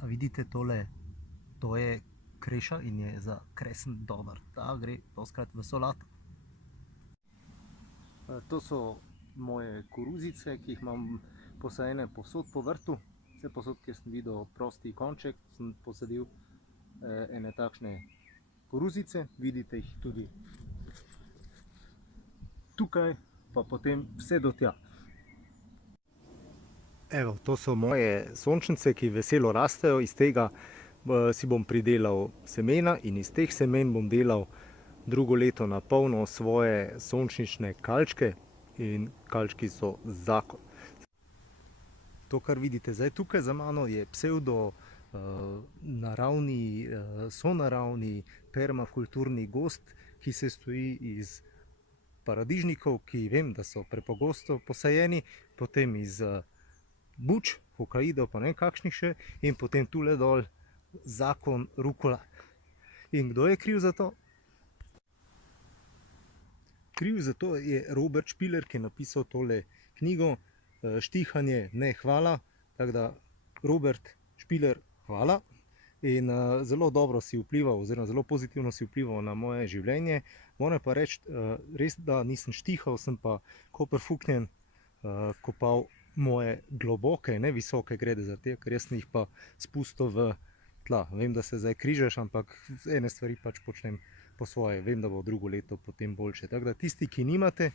A vidite tole? To je kreša in je za kresen dober. Ta gre doskrat v solato. To so moje koruzice, ki jih imam posajene povsod po vrtu. Vse posod, kjer sem videl prosti konček, sem posadil ene takšne koruzice. Vidite jih tudi tukaj, pa potem vse do tja. Evo, to so moje sončnice, ki veselo rastejo. Iz tega si bom pridelal semena in iz teh semen bom delal drugo leto na polno svoje sončnične kalčke. In kalčki so zakon. To, kar vidite zdaj tukaj za mano, je psevdo naravni, sonaravni permakulturni gozd, ki sestoji iz paradižnikov, ki vem, da so prepogosto posajeni, potem iz buč, hokaidov, pa ne vem kakšnih še, in potem tule dol zakon rukola. In kdo je kriv za to? Kriv za to je Robert Špiler, ki je napisal tole knjigo Štihanje, ne hvala. Tako da, Robert Špiler, hvala. In zelo dobro si vplival, oziroma zelo pozitivno si vplival na moje življenje. Moram pa reči, res, da nisem štihal, sem pa ko prefuknjen kopal moje globoke, ne visoke grede, zaradi tega, ker jaz sem jih pa spustil v tla. Vem, da se zdaj križaš, ampak ene stvari pač počnem po svoje. Vem, da bo drugo leto potem boljše. Tako da tisti, ki nimate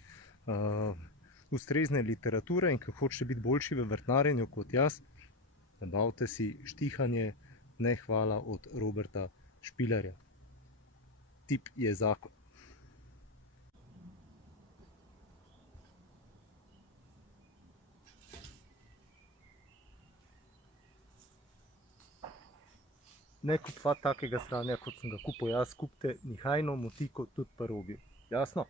ustrezne literature in ki hočete biti boljši v vrtnarjenju kot jaz, nabavite si Štihanje, ne hvala od Roberta Špilerja. Tip je zakon. Ne kupovati takega stranja, kot sem ga kupil jaz. Kupite nihajno motiko tudi pri Robiju. Jasno?